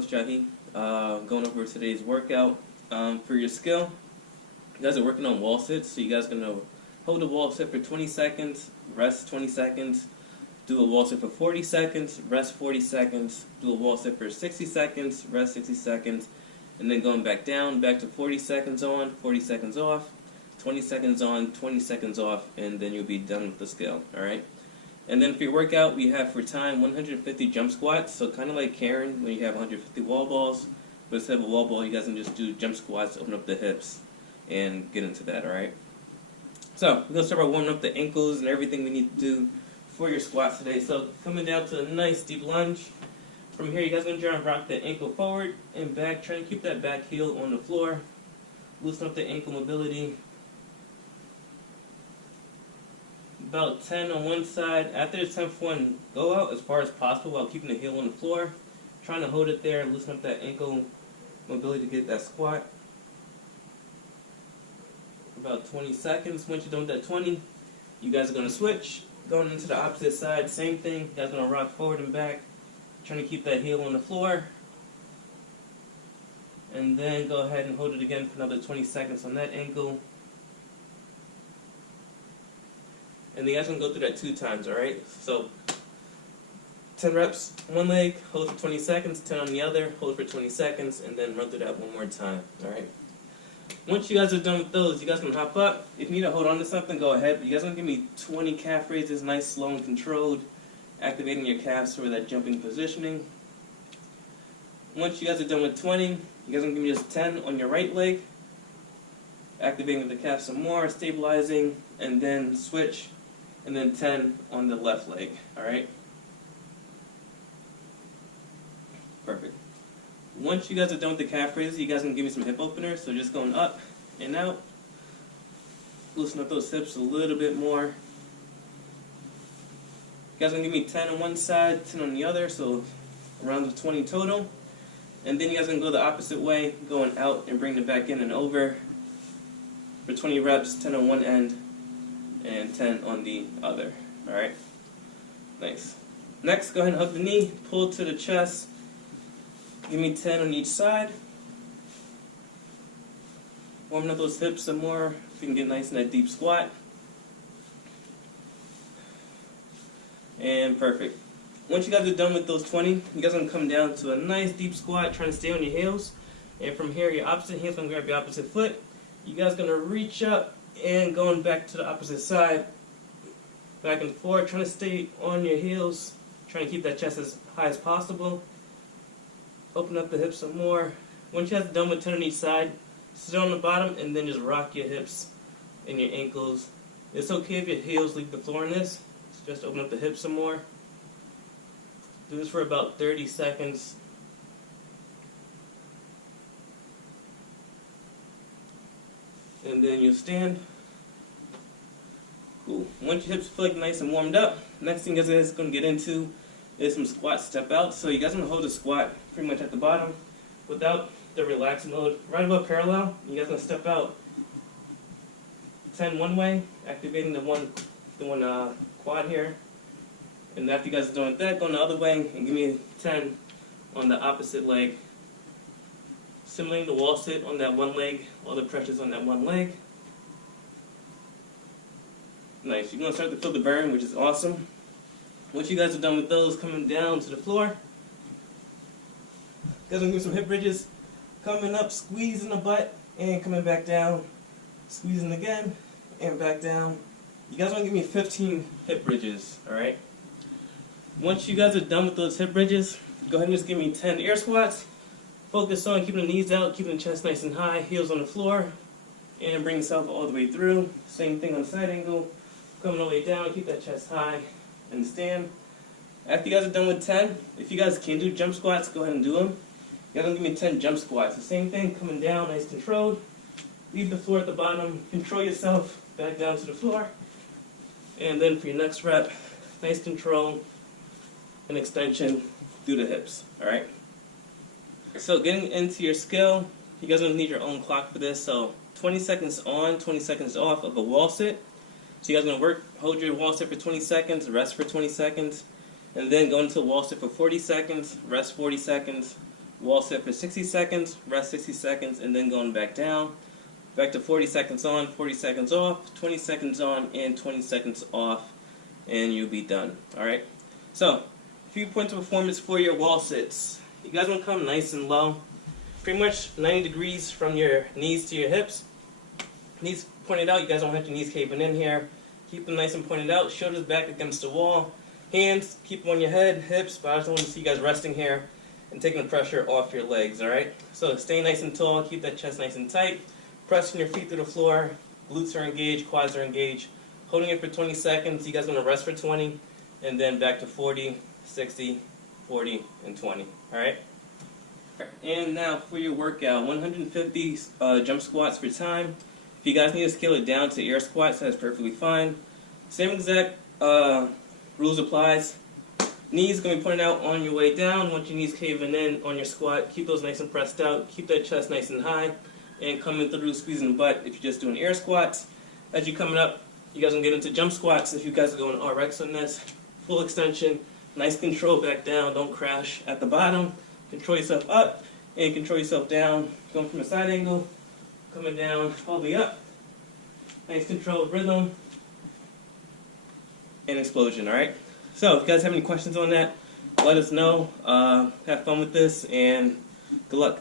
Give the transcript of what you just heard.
Coach Jahi. Going over today's workout. For your skill, you guys are working on wall sits, so you guys are going to hold a wall sit for 20 seconds, rest 20 seconds, do a wall sit for 40 seconds, rest 40 seconds, do a wall sit for 60 seconds, rest 60 seconds, and then going back down, back to 40 seconds on, 40 seconds off, 20 seconds on, 20 seconds off, and then you'll be done with the skill, alright? And then for your workout, we have for time 150 jump squats, so kind of like Karen when you have 150 wall balls, but instead of a wall ball, you guys can just do jump squats, open up the hips, and get into that, alright? So, we're going to start by warming up the ankles and everything we need to do for your squats today. So, coming down to a nice deep lunge. From here, you guys are going to try and rock the ankle forward and back, trying to keep that back heel on the floor. Loosen up the ankle mobility. About 10 on one side. After the 10th one, go out as far as possible while keeping the heel on the floor. Trying to hold it there, loosen up that ankle mobility to get that squat. About 20 seconds. Once you're done with that 20, you guys are going to switch. Going into the opposite side, same thing. You guys are going to rock forward and back. Trying to keep that heel on the floor. And then go ahead and hold it again for another 20 seconds on that ankle. And you guys are going to go through that 2 times, alright? So, 10 reps, one leg, hold for 20 seconds, 10 on the other, hold for 20 seconds, and then run through that one more time, alright? Once you guys are done with those, you guys can hop up. If you need to hold on to something, go ahead. But you guys are going to give me 20 calf raises, nice, slow, and controlled, activating your calves for that jumping positioning. Once you guys are done with 20, you guys are going to give me just 10 on your right leg, activating the calf some more, stabilizing, and then switch, and then 10 on the left leg, alright? Perfect. Once you guys are done with the calf raises, you guys can give me some hip openers. So just going up and out. Loosen up those hips a little bit more. You guys are going to give me 10 on one side, 10 on the other, so around the 20 total. And then you guys are going to go the opposite way, going out and bring it back in and over. For 20 reps, 10 on one end and 10 on the other. Alright? Nice. Next, go ahead and hug the knee, pull to the chest. Give me 10 on each side. Warming up those hips some more. If you can get nice in that deep squat. And perfect. Once you guys are done with those 20, you guys are going to come down to a nice deep squat, trying to stay on your heels. And from here, your opposite hand's going to grab your opposite foot. You guys are going to reach up and going back to the opposite side. Back and forth, trying to stay on your heels. Trying to keep that chest as high as possible. Open up the hips some more. Once you guys are done with 10 on each side, sit on the bottom and then just rock your hips and your ankles. It's okay if your heels leave the floor in this. Just open up the hips some more. Do this for about 30 seconds. And then you'll stand. Cool. Once your hips feel like nice and warmed up, next thing you guys are going to get into is some squat step out. So you guys are going to hold the squat pretty much at the bottom without the relaxed mode. Right above parallel, you guys are going to step out 10 one way, activating the one quad here. And after you guys are doing that, go the other way and give me 10 on the opposite leg. Simulating the wall sit on that one leg, all the pressure's on that one leg. Nice. You're going to start to feel the burn, which is awesome. Once you guys are done with those, coming down to the floor, you guys are going to do some hip bridges. Coming up, squeezing the butt, and coming back down. Squeezing again, and back down. You guys want to give me 15 hip bridges, alright? Once you guys are done with those hip bridges, go ahead and just give me 10 air squats. Focus on keeping the knees out, keeping the chest nice and high, heels on the floor, and bring yourself all the way through. Same thing on the side angle. Coming all the way down, keep that chest high, and stand. After you guys are done with 10, if you guys can do jump squats, go ahead and do them. You guys are going to give me 10 jump squats. The same thing, coming down, nice controlled. Leave the floor at the bottom. Control yourself back down to the floor. And then for your next rep, nice control and extension through the hips. Alright? So getting into your skill, you guys are going to need your own clock for this. So 20 seconds on, 20 seconds off of a wall sit. So you guys are going to hold your wall sit for 20 seconds, rest for 20 seconds, and then go into a wall sit for 40 seconds, rest 40 seconds, wall sit for 60 seconds, rest 60 seconds, and then going back down. Back to 40 seconds on, 40 seconds off, 20 seconds on, and 20 seconds off, and you'll be done. Alright? So, a few points of performance for your wall sits. You guys want to come nice and low. Pretty much 90 degrees from your knees to your hips. Knees pointed out, you guys don't have your knees caving in here. Keep them nice and pointed out, shoulders back against the wall. Hands, keep them on your head, hips, but I just want to see you guys resting here and taking the pressure off your legs, alright? So stay nice and tall, keep that chest nice and tight. Pressing your feet through the floor, glutes are engaged, quads are engaged. Holding it for 20 seconds, you guys want to rest for 20, and then back to 40, 60, 40, and 20, alright? And now for your workout, 150 jump squats for time. If you guys need to scale it down to air squats, that's perfectly fine. Same exact rules applies. Knees going to be pointed out on your way down. Want your knees caving in on your squat. Keep those nice and pressed out. Keep that chest nice and high. And coming through, squeezing the butt if you're just doing air squats. As you're coming up, you guys are going to get into jump squats if you guys are going RX on this. Full extension, nice control back down. Don't crash at the bottom. Control yourself up and control yourself down. Going from a side angle, coming down all the way up. Nice controlled rhythm and explosion, alright? So, if you guys have any questions on that, let us know. Have fun with this and good luck.